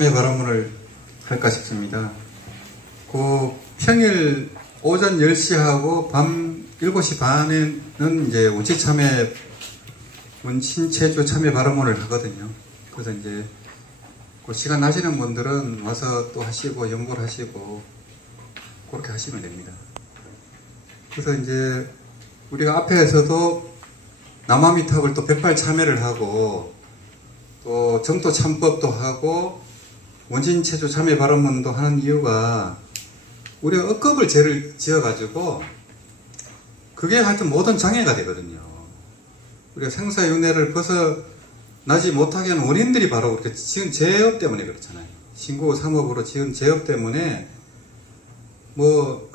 참여 발언문을 할까 싶습니다. 그 평일 오전 10시하고 밤 7시 반에는 이제 원칙참여, 원신체조 참여 발언문을 하거든요. 그래서 이제 그 시간 나시는 분들은 와서 또 하시고 연구를 하시고 그렇게 하시면 됩니다. 그래서 이제 우리가 앞에서도 남아미탑을 또 108 참여를 하고 또 정토 참법도 하고 원신체조 참여 발언문도 하는 이유가 우리가 억겁을 죄를 지어가지고 그게 하여튼 모든 장애가 되거든요. 우리가 생사윤회를 벗어나지 못하게 하는 원인들이 바로 그렇게 지은 죄업 때문에 그렇잖아요. 신구 삼업으로 지은 죄업 때문에 뭐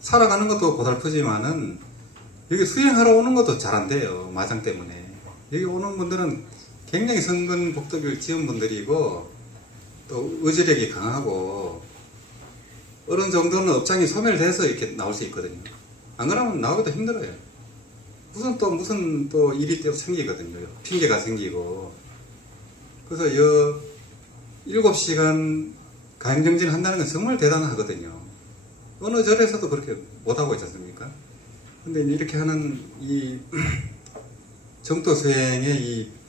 살아가는 것도 고달프지만은 여기 수행하러 오는 것도 잘 안 돼요. 마장 때문에. 여기 오는 분들은 굉장히 성근 복덕을 지은 분들이고 또 의지력이 강하고 어느 정도는 업장이 소멸돼서 이렇게 나올 수 있거든요. 안 그러면 나오기도 힘들어요. 무슨 또 일이 또 생기거든요. 핑계가 생기고. 그래서 7시간 가행정진을 한다는 건 정말 대단하거든요. 어느 절에서도 그렇게 못하고 있지 않습니까? 근데 이렇게 하는 이 정토 수행의 이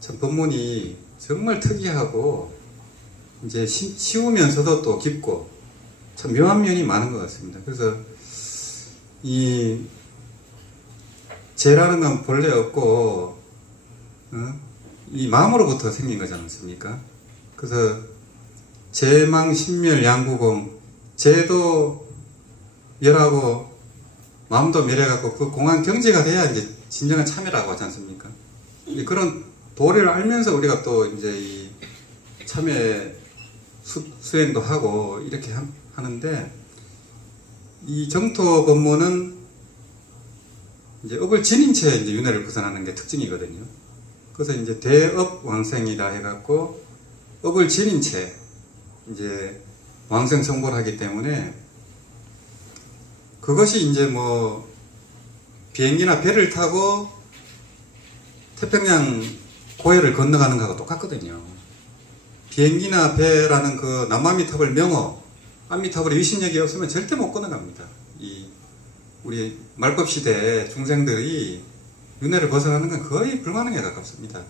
참 법문이 정말 특이하고 이제 쉬우면서도 또 깊고 참 묘한 면이 많은 것 같습니다. 그래서 이 죄라는 건 본래 없고 이 마음으로부터 생긴 거지 않습니까? 그래서 죄망 신멸 양구공, 죄도 멸하고 마음도 멸해갖고 그 공한 경지가 돼야 이제 진정한 참여라고 하지 않습니까? 그런 도리를 알면서 우리가 또 이제 이 참여 수행도 하고 이렇게 하는데 이 정토 법문은 이제 업을 지닌 채 이제 윤회를 벗어나는 게 특징이거든요. 그래서 이제 대업 왕생이다 해갖고 업을 지닌 채 이제 왕생 성불을 하기 때문에 그것이 이제 뭐 비행기나 배를 타고 태평양 고해를 건너가는 거하고 똑같거든요. 비행기나 배라는 그 남아미탑을 명호, 아미탑을 의심력이 없으면 절대 못 건너갑니다. 우리 말법시대 중생들이 윤회를 벗어나는 건 거의 불가능에 가깝습니다.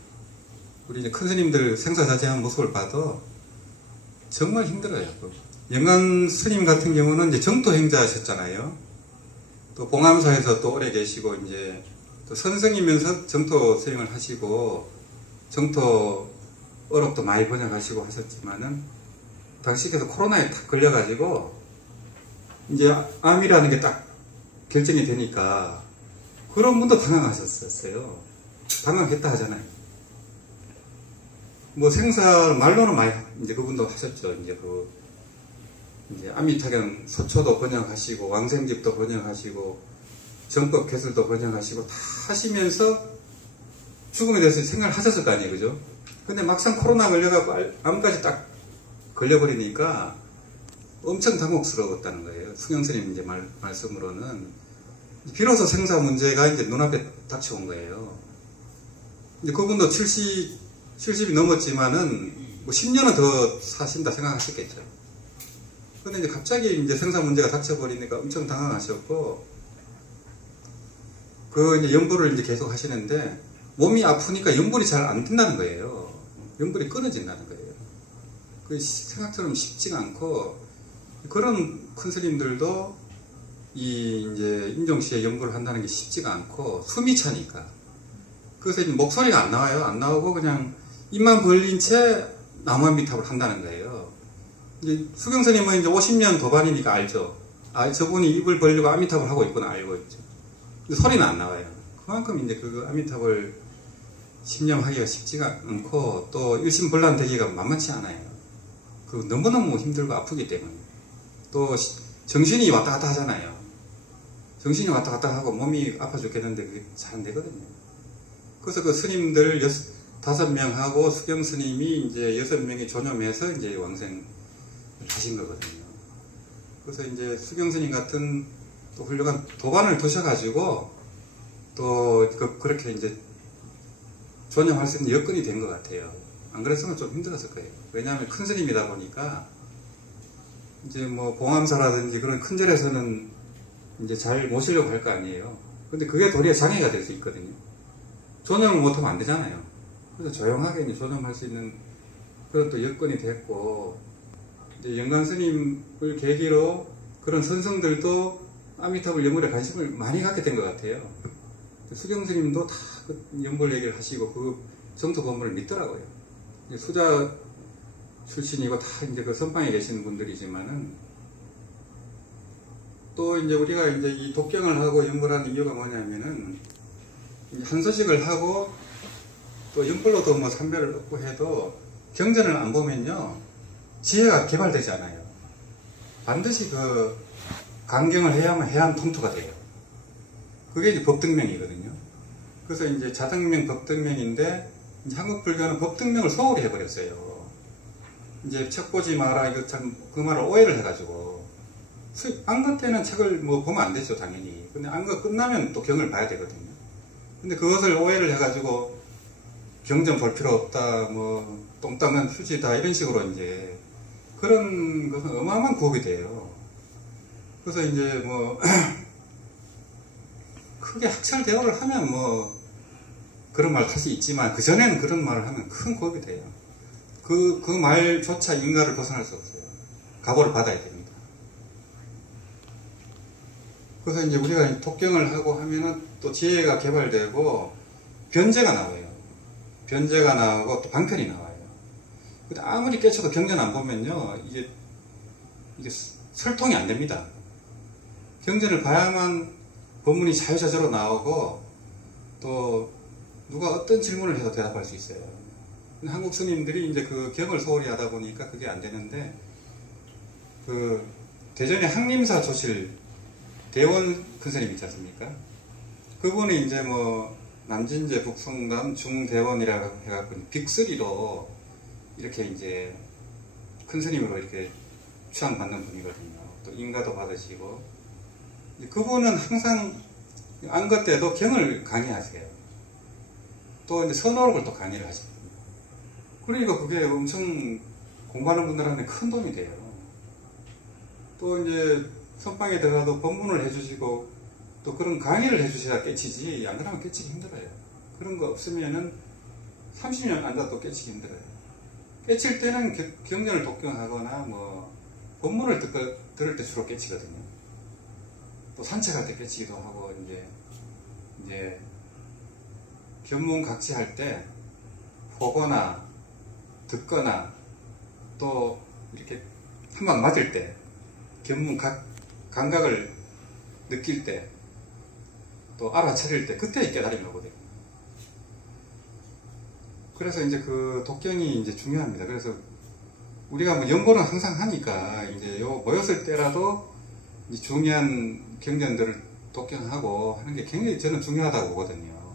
우리 이제 큰 스님들 생사자제한 모습을 봐도 정말 힘들어요. 영광 스님 같은 경우는 이제 정토 행자셨잖아요. 또 봉암사에서 또 오래 계시고 이제 또 선생이면서 정토 수행을 하시고 정토 어록도 많이 번역하시고 하셨지만은 당시에서 코로나에 딱 걸려가지고 이제 암이라는 게 딱 결정이 되니까 그런 분도 당황하셨었어요. 당황했다 하잖아요. 뭐 생사 말로는 많이 이제 그분도 하셨죠. 이제 아미타경 소초도 번역하시고 왕생집도 번역하시고 정법 개술도 번역하시고 다 하시면서 죽음에 대해서 생각을 하셨을 거 아니에요, 그죠? 근데 막상 코로나 걸려갖고 암까지 딱 걸려버리니까 엄청 당혹스러웠다는 거예요. 수경스님 이제 말씀으로는 비로소 생사 문제가 이제 눈앞에 닥쳐온 거예요. 이제 그분도 70이 넘었지만은 뭐 10년은 더 사신다 생각하셨겠죠. 근데 이제 갑자기 이제 생사 문제가 닥쳐버리니까 엄청 당황하셨고, 이제 연불을 이제 계속 하시는데, 몸이 아프니까 연불이 잘 안 된다는 거예요. 연불이 끊어진다는 거예요. 그 생각처럼 쉽지가 않고, 그런 큰 스님들도 이제 인종시에 연불을 한다는 게 쉽지가 않고, 숨이 차니까. 그래서 이제 목소리가 안 나와요. 안 나오고 그냥 입만 벌린 채 남아미탑을 한다는 거예요. 이제 수경스님은 이제 50년 도반이니까 알죠. 아, 저분이 입을 벌리고 아미탑을 하고 있구나 알고 있죠. 근데 소리는 안 나와요. 그만큼 이제 그 아미탑을 신념하기가 쉽지가 않고 또 일심불란되기가 만만치 않아요. 그 너무너무 힘들고 아프기 때문에. 또 정신이 왔다 갔다 하잖아요. 정신이 왔다 갔다 하고 몸이 아파 죽겠는데 그게 잘 안 되거든요. 그래서 그 스님들 5명하고 수경 스님이 이제 6명이 존엄해서 이제 왕생 하신 거거든요. 그래서 이제 수경 스님 같은 또 훌륭한 도반을 두셔가지고 또 그렇게 이제 존엄할 수 있는 여건이 된 것 같아요. 안 그랬으면 좀 힘들었을 거예요. 왜냐하면 큰 스님이다 보니까 이제 뭐 봉암사라든지 그런 큰 절에서는 이제 잘 모시려고 할 거 아니에요. 근데 그게 도리어 장애가 될 수 있거든요. 존엄을 못하면 안 되잖아요. 그래서 조용하게 이제 존엄할 수 있는 그런 또 여건이 됐고, 이제 영광 스님을 계기로 그런 선성들도 아미타불 연불에 관심을 많이 갖게 된 것 같아요. 수경 스님도 다 그 연불 얘기를 하시고 그 정토 건물을 믿더라고요. 수자 출신이고 다 이제 그 선방에 계시는 분들이지만은, 또 이제 우리가 이제 이 독경을 하고 연불하는 이유가 뭐냐면은, 한 소식을 하고 또 연불로도 뭐 삼별을 얻고 해도 경전을 안 보면요 지혜가 개발되지 않아요. 반드시 그 강경을 해야만 해안 통투가 돼요. 그게 이제 법등명이거든요. 그래서 이제 자등명 법등명인데, 이제 한국 불교는 법등명을 소홀히 해버렸어요. 이제 책 보지 마라, 이거 참 그 말을 오해를 해가지고, 안거 때는 책을 뭐 보면 안 되죠, 당연히. 근데 안거 끝나면 또 경을 봐야 되거든요. 근데 그것을 오해를 해가지고 경전 볼 필요 없다, 뭐 똥땅은 휴지다, 이런 식으로 이제 그런 것은 어마어마한 구업이 돼요. 그래서 이제 뭐 크게 학철 대오를 하면 뭐 그런 말 할 수 있지만, 그 전에는 그런 말을 하면 큰 구업이 돼요. 그 말조차 인가를 벗어날 수 없어요. 각오를 받아야 됩니다. 그래서 이제 우리가 독경을 하고 하면은 또 지혜가 개발되고 변제가 나와요. 변제가 나오고 또 방편이 나와요. 근데 아무리 깨쳐도 경전 안 보면요, 이게 설통이 안 됩니다. 경전을 봐야만 법문이 자유자재로 나오고, 또 누가 어떤 질문을 해도 대답할 수 있어요. 근데 한국 스님들이 이제 그 경을 소홀히 하다 보니까 그게 안 되는데, 그 대전의 항림사 조실 대원 큰 스님 있지 않습니까? 그분이 이제 뭐 남진제 북성담 중대원이라고 해갖고 빅3로 이렇게 이제 큰 스님으로 이렇게 추앙받는 분이거든요. 또 인가도 받으시고, 그분은 항상 안거 때도 경을 강의하세요. 또 이제 선호록을 또 강의를 하시거든요. 그러니까 그게 엄청 공부하는 분들한테 큰 도움이 돼요. 또 이제 선방에 들어가도 법문을 해주시고 또 그런 강의를 해주셔야 깨치지, 안 그러면 깨치기 힘들어요. 그런 거 없으면은 30년 앉아도 깨치기 힘들어요. 깨칠 때는 경전을 독경하거나 뭐 법문을 들을 때 주로 깨치거든요. 또 산책할 때 깨치기도 하고, 이제 견문각지할 때 보거나 듣거나 또 이렇게 한 방 맞을 때 감각을 느낄 때, 또 알아차릴 때, 그때 깨달음이 오거든요. 그래서 이제 그 독경이 이제 중요합니다. 그래서 우리가 뭐 연보는 항상 하니까 이제 요 모였을 때라도 이제 중요한 경전들을 독경하고 하는 게 굉장히 저는 중요하다고 보거든요.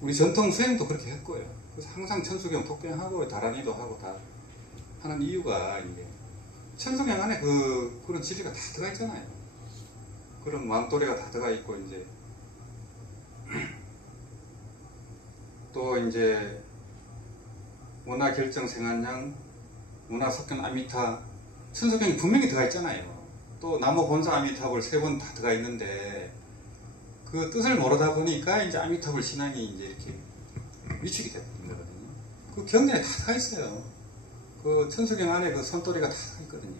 우리 전통 수행도 그렇게 했고요. 그래서 항상 천수경 독경하고 다란이도 하고 다 하는 이유가, 이제 천수경 안에 그런 진리가 다 들어가 있잖아요. 그런 마음도래가 다 들어가 있고, 이제 또 이제 문화 결정 생한양, 문화 석견 아미타, 천수경이 분명히 들어가 있잖아요. 또 나무 본사 아미타불 3번 다 들어가 있는데, 그 뜻을 모르다 보니까 이제 아미타불 신앙이 이제 이렇게 위축이 되는 거거든요. 그 경전에 다 들어가 있어요. 그 천수경 안에 그 손도리가 다 들어가 있거든요.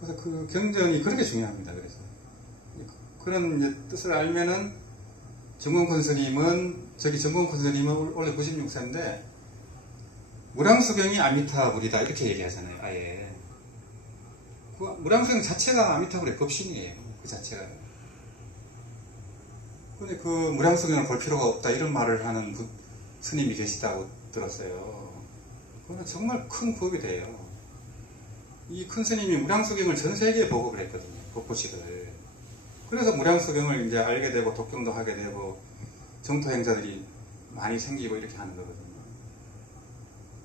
그래서 그 경전이 그렇게 중요합니다. 그래서 그런 이제 뜻을 알면은, 정공큰 스님은 원래 96세인데 무량수경이 아미타불이다 이렇게 얘기하잖아요. 아예 그 무량수경 자체가 아미타불의 법신이에요. 그 자체가. 근데 그 무량수경을 볼 필요가 없다 이런 말을 하는 스님이 계시다고 들었어요. 그거는 정말 큰 구업이 돼요. 이 큰 스님이 무량수경을 전 세계에 보급을 했거든요. 법보식을. 그래서 무량수경을 이제 알게 되고 독경도 하게 되고 정토 행자들이 많이 생기고 이렇게 하는 거거든요.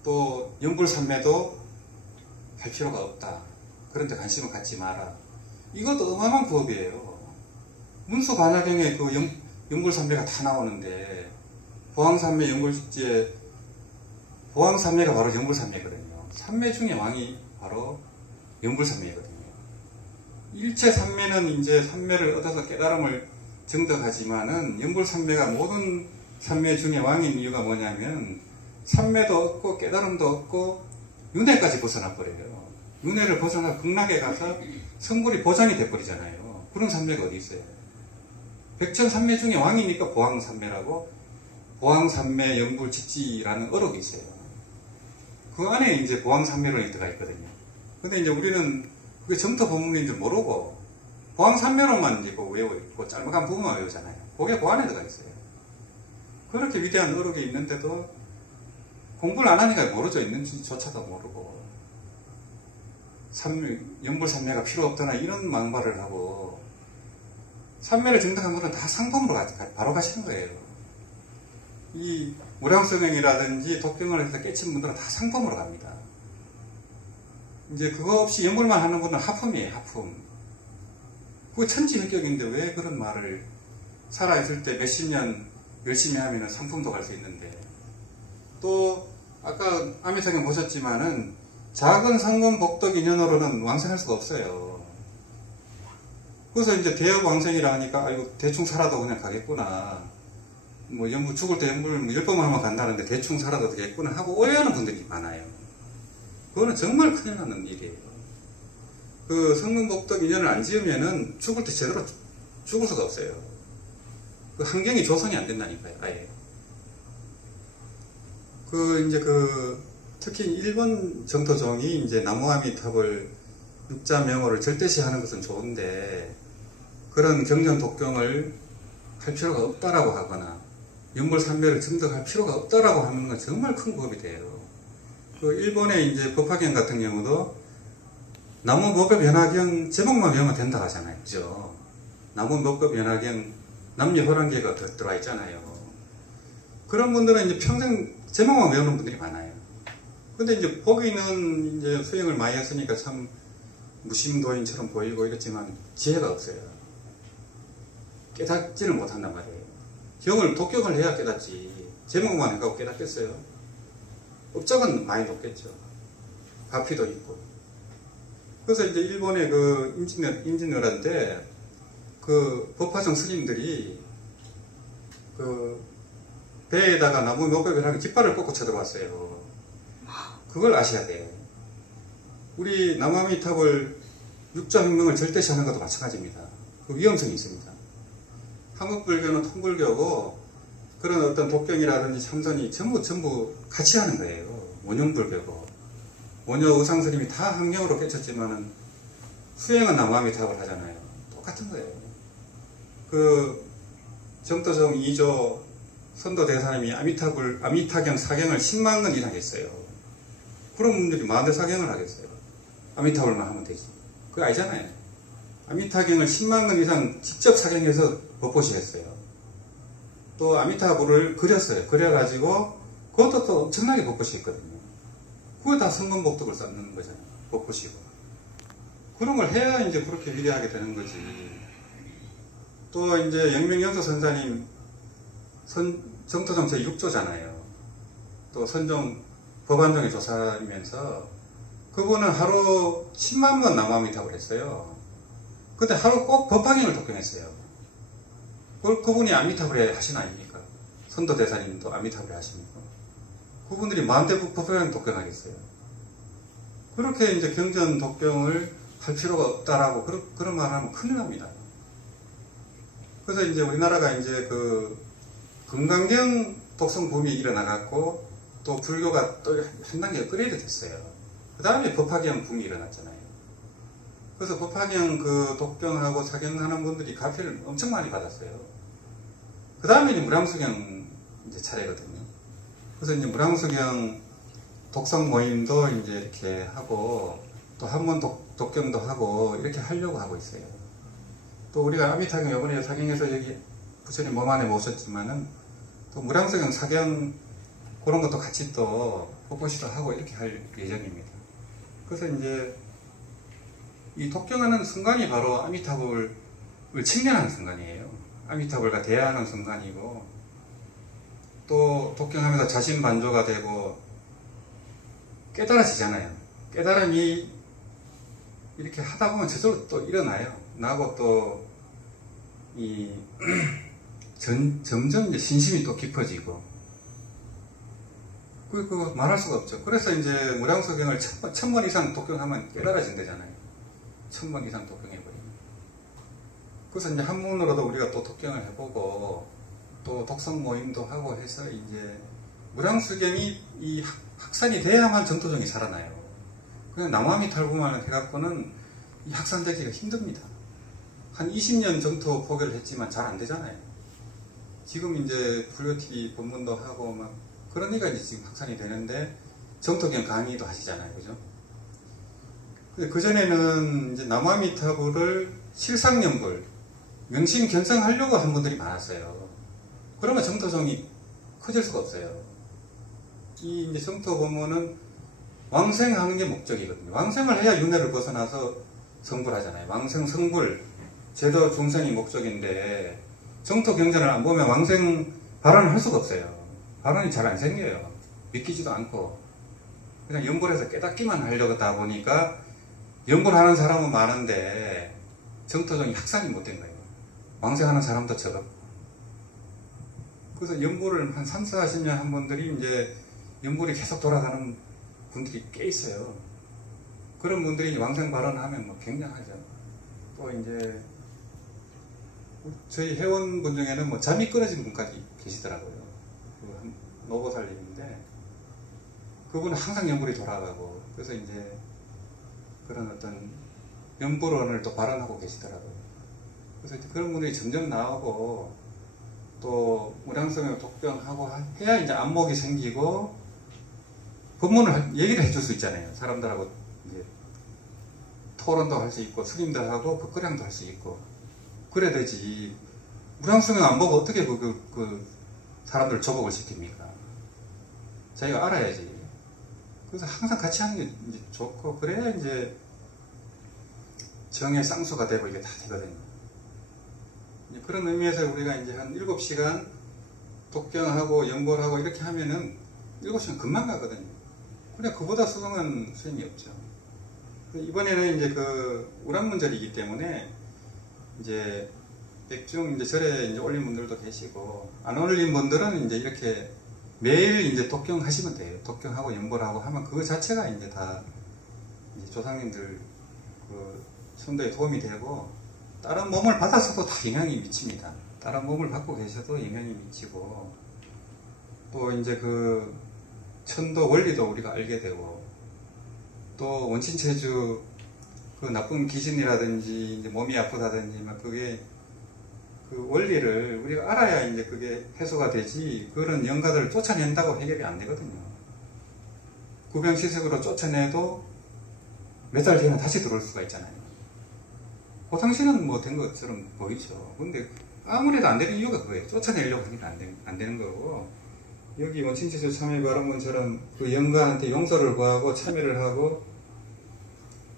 또 연불산매도 할 필요가 없다. 그런데 관심을 갖지 마라. 이것도 어마어마한 구업이에요. 문수관화경에 그 연불산매가 다 나오는데, 보항산매 연불식지에 보왕산매가 바로 연불산매거든요. 산매 중에 왕이 바로 연불산매거든요. 일체 산매는 이제 산매를 얻어서 깨달음을 증득하지만은 연불산매가 모든 산매 중에 왕인 이유가 뭐냐면 산매도 얻고 깨달음도 얻고 윤회까지 벗어나 버려요. 윤회를 벗어나 극락에 가서 성불이 보장이 돼버리잖아요. 그런 산매가 어디 있어요? 백천산매 중에 왕이니까 보왕산매라고 보왕산매 연불직지라는 어록이 있어요. 그 안에 이제 보왕산매론이 들어가 있거든요. 근데 이제 우리는 그게 정토 법문인 줄 모르고 보왕산매론만 이제 외우고 있고 짤막한 부분만 외우잖아요. 그게 그 안에 들어가 있어요. 그렇게 위대한 어록이 있는데도 공부를 안 하니까 모르죠. 있는지조차도 모르고 연불산매가 필요 없다나 이런 망발을 하고 산매를 증득한 분은 다 상품으로 바로 가시는 거예요. 이 무량성행이라든지 독경을 해서 깨친 분들은 다 상품으로 갑니다. 이제 그거 없이 연불만 하는 분은 하품이에요. 하품. 그거 천지일격인데 왜 그런 말을 살아있을 때 몇십 년 열심히 하면 상품도 갈 수 있는데 또 아까 아미타경 보셨지만은 작은 상금 복덕 인연으로는 왕생할 수가 없어요. 그래서 이제 대업 왕생이라 하니까 아이고 대충 살아도 그냥 가겠구나. 뭐 연불 죽을 때 연불 10번만 하면 간다는데 대충 살아도 되겠구나 하고 오해하는 분들이 많아요. 그거는 정말 큰일 나는 일이에요. 그 성금복덕 인연을 안 지으면은 죽을 때 제대로 죽을 수가 없어요. 그 환경이 조성이 안 된다니까요, 아예. 특히 일본 정토종이 이제 나무아미탑을 육자명호를 절대시하는 것은 좋은데 그런 경전 독경을 할 필요가 없다라고 하거나 연불산매를 증득할 필요가 없다라고 하는 건 정말 큰 법이 돼요. 그 일본의 이제 법화경 같은 경우도 나무법법연화경 제목만 외우면 된다 하잖아요. 그죠? 나무법법연화경 남녀호랑계가 들어와 있잖아요. 그런 분들은 이제 평생 제목만 외우는 분들이 많아요. 근데 이제 보기는 이제 수행을 많이 했으니까 참 무심도인처럼 보이고 이렇지만 지혜가 없어요. 깨닫지를 못한단 말이에요. 독경을 해야 깨닫지. 제목만 해가고 깨닫겠어요? 업적은 많이 높겠죠. 가피도 있고. 그래서 이제 일본의 그 임진왜란때 그 법화정 스님들이 그 배에다가 나무 몇백을 하면 깃발을 꽂고 쳐들어왔어요. 그걸 아셔야 돼요. 우리 남아미탑을 육자혁명을 절대시하는 것도 마찬가지입니다. 그 위험성이 있습니다. 한국불교는 통불교고 그런 어떤 독경이라든지 참선이 전부 같이 하는 거예요. 원용불교고 원효 의상스님이 다 환경으로 깨쳤지만은 수행은 남아미탑을 하잖아요. 똑같은 거예요. 그 정토성 2조 선도대사님이 아미타경 사경을 10만 건 이상 했어요. 그런 분들이 마음대 사경을 하겠어요. 아미타불만 하면 되지. 그거 아니잖아요. 아미타경을 10만 건 이상 직접 사경해서 법보시 했어요. 또 아미타불을 그렸어요. 그려가지고 그것도 또 엄청나게 법보시 했거든요. 그거 다 성금복덕을 쌓는 거잖아요. 법보시고. 그런 걸 해야 이제 그렇게 위대하게 되는 거지. 또 이제 영명영조 선사님 정토정 제6조잖아요. 또 선종 법안종의 조사이면서 그분은 하루 10만 번 남아미탑을 했어요. 근데 하루 꼭 법화경을 독경했어요. 그분이 아미탑을 하신 아닙니까? 선도대사님도 아미탑을 하십니까? 그분들이 마음대로 법화경 독경하겠어요. 그렇게 이제 경전 독경을 할 필요가 없다라고 그런 말을 하면 큰일 납니다. 그래서 이제 우리나라가 이제 그 금강경 독성 붐이 일어나갖고 또 불교가 또 한 단계 업그레이드 됐어요. 그 다음에 법화경 붐이 일어났잖아요. 그래서 법화경 그 독경하고 사경하는 분들이 가피를 엄청 많이 받았어요. 그 다음에 이제 무량수경 이제 차례거든요. 그래서 이제 무량수경 독성 모임도 이제 이렇게 하고 또 한 번 독경도 하고 이렇게 하려고 하고 있어요. 또 우리가 아미타경 이번에 사경에서 여기 부처님 몸 안에 모셨지만은 또 무량수경 사경 그런 것도 같이 또 법보시도 하고 이렇게 할 예정입니다. 그래서 이제 이 독경하는 순간이 바로 아미타불을 측면하는 순간이에요. 아미타불과 대화하는 순간이고 또 독경하면서 자신반조가 되고 깨달아지잖아요. 깨달음이 이렇게 하다 보면 저절로 또 일어나요. 나고 또 이 점점 이제 신심이 또 깊어지고, 그 말할 수가 없죠. 그래서 이제 무량소경을 1000번 이상 독경하면 깨달아진대잖아요. 1000번 이상 독경해버리면. 그래서 이제 한문으로도 우리가 또 독경을 해보고, 또 독성 모임도 하고 해서 이제 무량수경이 이 확산이 돼야만 정토종이 살아나요. 그냥 나무아미 탈부만 해갖고는 이 확산되기가 힘듭니다. 한 20년 정토 포교를 했지만 잘 안 되잖아요. 지금 이제 불교TV 본문도 하고 막 그러니까 이제 지금 확산이 되는데, 정토경 강의도 하시잖아요. 그죠? 근데 그전에는 이제 나무아미타불을 실상연불, 명심견성하려고 한 분들이 많았어요. 그러면 정토종이 커질 수가 없어요. 이 이제 정토 법문은 왕생하는 게 목적이거든요. 왕생을 해야 윤회를 벗어나서 성불하잖아요. 왕생, 성불, 제도 중생이 목적인데, 정토 경전을 안 보면 왕생 발언을 할 수가 없어요. 발언이 잘 안 생겨요. 믿기지도 않고. 그냥 연불해서 깨닫기만 하려고 하다 보니까, 연불하는 사람은 많은데, 정토종이 확산이 못 된 거예요. 왕생하는 사람도 적었고. 그래서 연불을 한 30, 40년 한 분들이 이제 연불이 계속 돌아가는 분들이 꽤 있어요. 그런 분들이 왕생 발언하면 뭐 굉장하죠. 또 이제 저희 회원분 중에는 뭐 잠이 끊어진 분까지 계시더라고요. 그 노보살님인데 그분은 항상 연불이 돌아가고, 그래서 이제 그런 어떤 연불원을 또 발언하고 계시더라고요. 그래서 그런 분들이 점점 나오고, 또 무량성을 독경하고 해야 이제 안목이 생기고 법문을 얘기를 해줄 수 있잖아요. 사람들하고 이제 토론도 할 수 있고, 스님들하고 법거량도 할 수 있고, 그래야 되지. 무량성을 안 보고 어떻게 그 사람들 조복을 시킵니까? 자기가 알아야지. 그래서 항상 같이 하는 게 이제 좋고, 그래야 이제 정의 쌍수가 되고 이게 다 되거든요. 그런 의미에서 우리가 이제 한 7시간 독경하고 연불하고 이렇게 하면은 7시간 금방 가거든요. 그냥 그보다 수긍한 스님이 없죠. 이번에는 이제 그 우란문절이기 때문에 이제 백중 이제 절에 이제 올린 분들도 계시고, 안 올린 분들은 이제 이렇게 매일 이제 독경하시면 돼요. 독경하고 연불하고 하면 그거 자체가 이제 다 이제 조상님들 그 선도에 도움이 되고, 다른 몸을 받아서도 다 영향이 미칩니다. 다른 몸을 받고 계셔도 영향이 미치고, 또 이제 그 천도 원리도 우리가 알게 되고, 또 원신체주 그 나쁜 귀신이라든지 이제 몸이 아프다든지 막 그게 그 원리를 우리가 알아야 이제 그게 해소가 되지, 그런 영가들을 쫓아낸다고 해결이 안 되거든요. 구병시색으로 쫓아내도 몇 달 뒤에는 다시 들어올 수가 있잖아요. 그 당시는 뭐 된 것처럼 보이죠. 근데 아무래도 안 되는 이유가 그거예요. 쫓아내려고 하니까 안 되는 거고, 여기 원신체조 참여 발언문처럼 그 영가한테 용서를 구하고 참여를 하고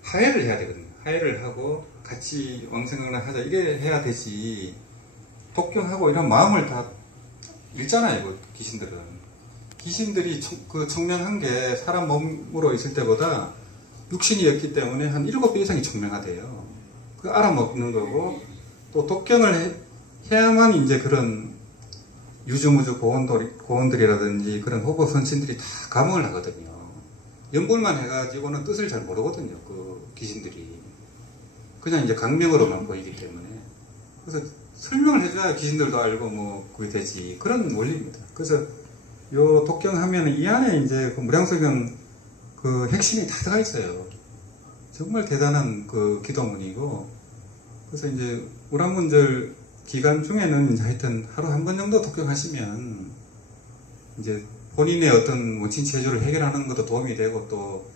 하해를 해야 되거든요. 하해를 하고 같이 왕생을 하자, 이래 해야 되지. 독경하고 이런 마음을 다 읽잖아요. 그 귀신들은. 귀신들이 그 청명한 게 사람 몸으로 있을 때보다 육신이었기 때문에 한 7배 이상이 청명하대요. 그 알아먹는 거고, 또 독경을 해야만 이제 그런 유주무주 고원들이라든지 그런 호보 선친들이 다 감흥을 하거든요. 연불만 해가지고는 뜻을 잘 모르거든요. 그 귀신들이. 그냥 이제 강명으로만 보이기 때문에. 그래서 설명을 해줘야 귀신들도 알고 뭐 그게 되지. 그런 원리입니다. 그래서 요 독경하면 이 안에 이제 그 무량소경 그 핵심이 다 들어가 있어요. 정말 대단한 그 기도문이고, 그래서 이제 우란문절 기간 중에는 이제 하여튼 하루 한 번 정도 독경하시면 이제 본인의 어떤 원신체조를 해결하는 것도 도움이 되고, 또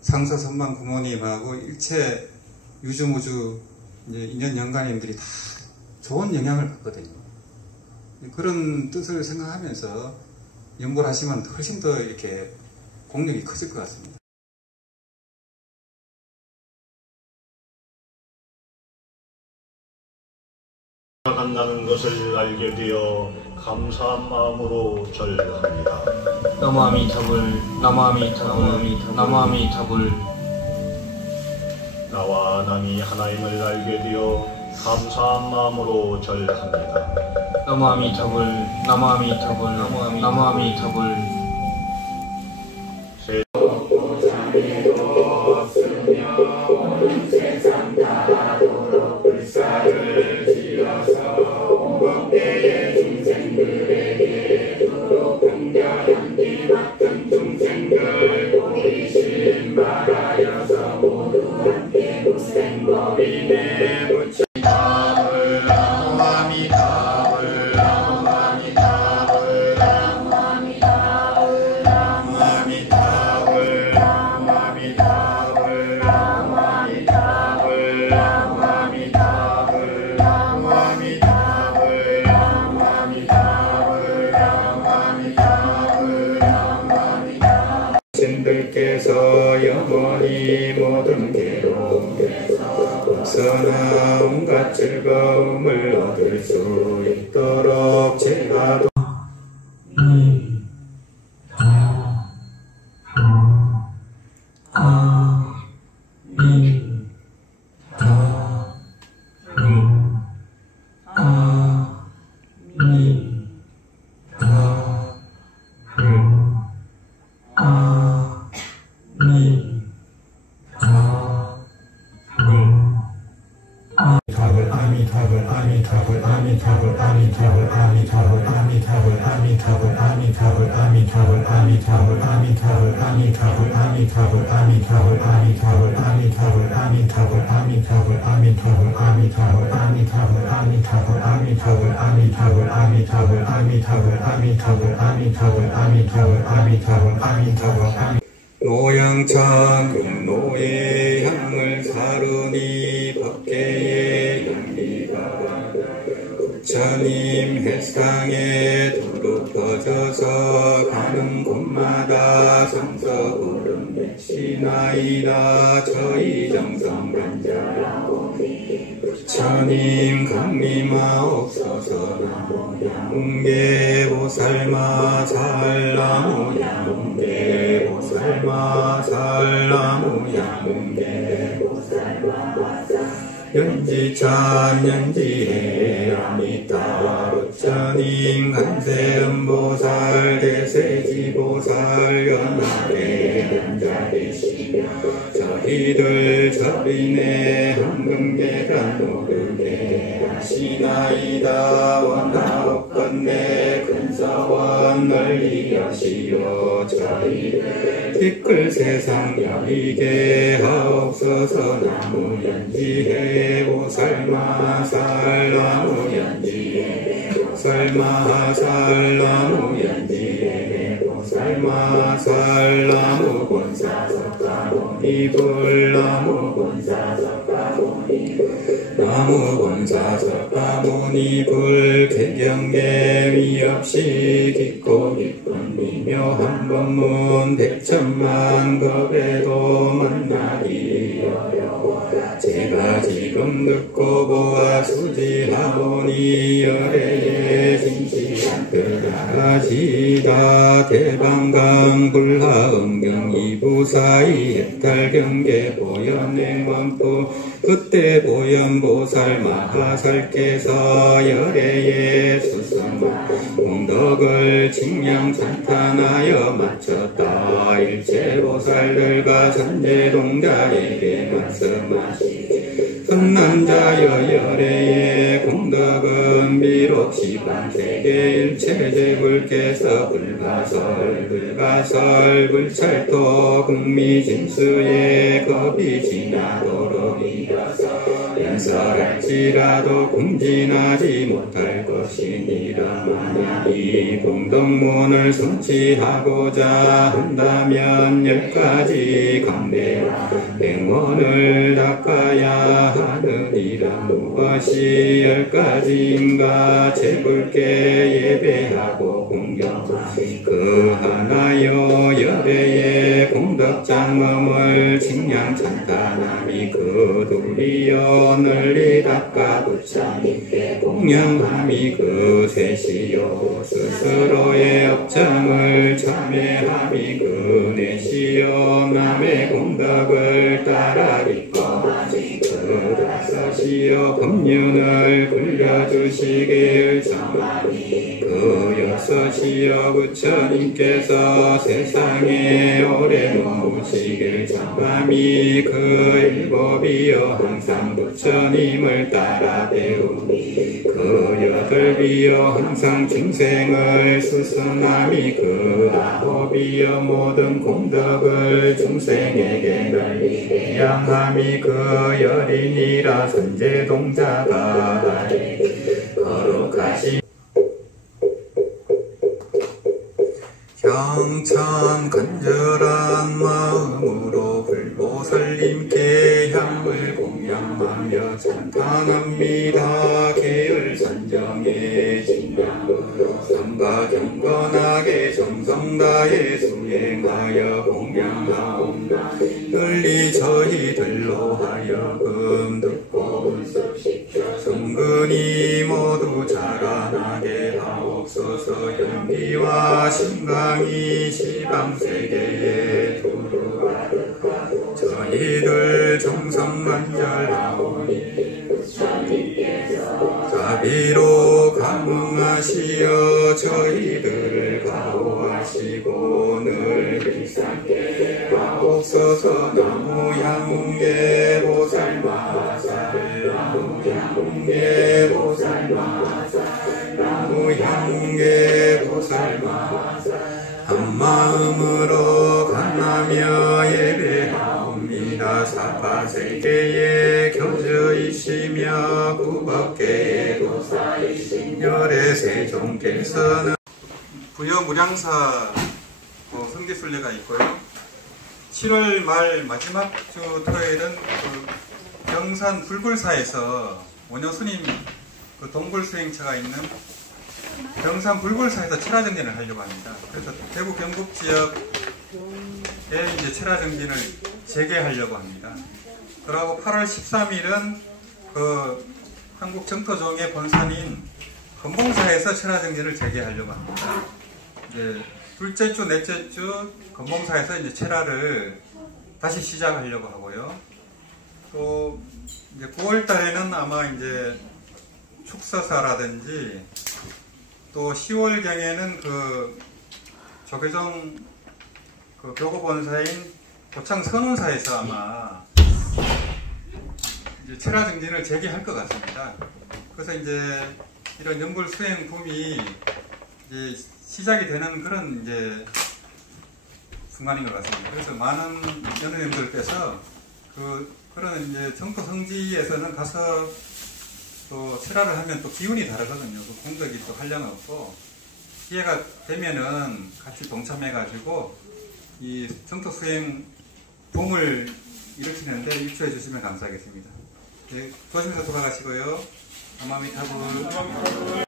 상사 선망 부모님하고 일체 유주무주 이제 인연 영가님들이 다 좋은 영향을 받거든요. 그런 뜻을 생각하면서 연불하시면 훨씬 더 이렇게 공력이 커질 것 같습니다. 간다는 것을 알게 되어 감사한 마음으로 절합니다. 나무아미타불 나무아미타불 나무아미타불. 나와 남이 하나임을 알게 되어 감사한 마음으로 절합니다. 나무아미타불 나무아미타불 나무아미타불. 불사를 지어서 온법계의 중생들에게 두루 공경한 뒤받던 중생들 보이신 바라여서 모두 함께 무생법인에 붙여 신들께서 영원히 모든 괴로움에서 벗어나 온갖 즐거움을 얻을 수 있도록 제가 노양천 금노의 향을 사르니 법계의 향기가 부처님 햇상에 두루 퍼져서 가는 곳마다 성서울은 백시나이다. 저희 정성 간절하오니 부처님 강림하옵소서. 나무 양문계 보살마 살나무 양문계 보살마 살나무 양문계 보살마 연지찬 연지해 아미타 부처님 간세음보살 대세지보살 연하래 한자리시며 저희들 저리네 황금계단 오르게 하시나이다. 원하옵건대 근사원 널리 여시오. 저희들 티끌 세상 여이게 하옵소서. 나무 연지해 보살마 살나무 연지해 보살마 살나무 연지해 보살마 살나무 본사석가모니 불나무 본사석가모니 나무 본사석가모니 불 개경계 위없이 깊고 깊은 미묘한 법문 백천만 겁에도 만나기 어려워. 제가 지금 듣고 보아 수지하오니 열애에 진실한 뜻하시다. 대방강 불하음경 이부사이 해탈경계 보현행원부 그때 보현보살 마하살께서 열애에 수성한 공덕을 칭량 찬탄하여 마쳤다. 일체보살들과 전제동자에게 말씀하시되 선난자여 열애의 공덕은 비록 시방세계 일체제불께서 불가설 불찰토 극미진수의 겁이 지나도록 이어서 연설할지라도 궁진하지 못할 것이니라. 만약 이 공덕문을 성취하고자 한다면 10가지 강대와 백원을 닦아야 하느니라. 무엇이 10가지인가? 제불께 예배하고 공경 그 하나여 열애의 공덕장엄을 칭량 찬탄하니 그 둘이여 널리 닦아 부처님께 공양함이 그셋이요 스스로의 업장을 참회함이 그넷이요 남의 공덕을 따라 믿고 그다섯이요 법륜을 굴려주시길 청하니 그여섯이요 부처님께서 세상에 오래 머무시길 청하니 그일곱이요 항상 부처님을 따라 배우니 그여덟이요 항상 중생을 수승함이 그아홉이요 모든 공덕을 중생에게 널리 양함이 그열이니라 선제동자가 거룩하시 형천 간절한 마음으로 불보살님께 향을 공양하며 찬탄합니다. 계열 선정의 신앙으로 삼가 경건하게 정성다해 수행하여 공양하옵나. 널리 저희들로 하여금 듣고 은습시켜 성근이 모두 자라나게 하옵소서. 연기와 신강이 시방세계에 두루 가득하고 저희들 정성간절하오니 자비로 감응하시어 저희들을 가호하시고 늘 길상게 하옵소서. 나무향웅계 보살마살 나무향웅계 보살마살 나무향웅계 보살마살 한마음으로 간하며 예배하옵니다. 사파세계에 교주이시며 구법계의 도사이신 열의 세종께서는 부여무량사 성지순례가 있고요. 7월 말 마지막 주 토요일은 경산 불굴사에서 원효스님 동굴수행차가 있는 경산 불굴사에서 철화정진을 하려고 합니다. 그래서 대구 경북 지역에 이제 철화정진을 재개하려고 합니다. 그리고 8월 13일은 한국 정토종의 본산인 건봉사에서 철화정진을 재개하려고 합니다. 이제 둘째 주, 넷째 주 건봉사에서 이제 철화를 다시 시작하려고 하고요. 또 이제 9월 달에는 아마 이제 축서사라든지 또 10월경에는 조계종 교구본사인 도창 선운사에서 아마 이제 철화정진을 재개할 것 같습니다. 그래서 이제 이런 연불 수행 붐이 이제 시작이 되는 그런 이제 순간인 것 같습니다. 그래서 많은 연우님들께서 그런 이제 정토 성지에서는 가서 또 철화를 하면 또 기운이 다르거든요. 그 공덕이 또 한량없고 기회가 되면은 같이 동참해가지고 이 정토 수행 붐을 일으키는데 입주해 주시면 감사하겠습니다. 네, 조심해서 돌아가시고요. 아마미타불.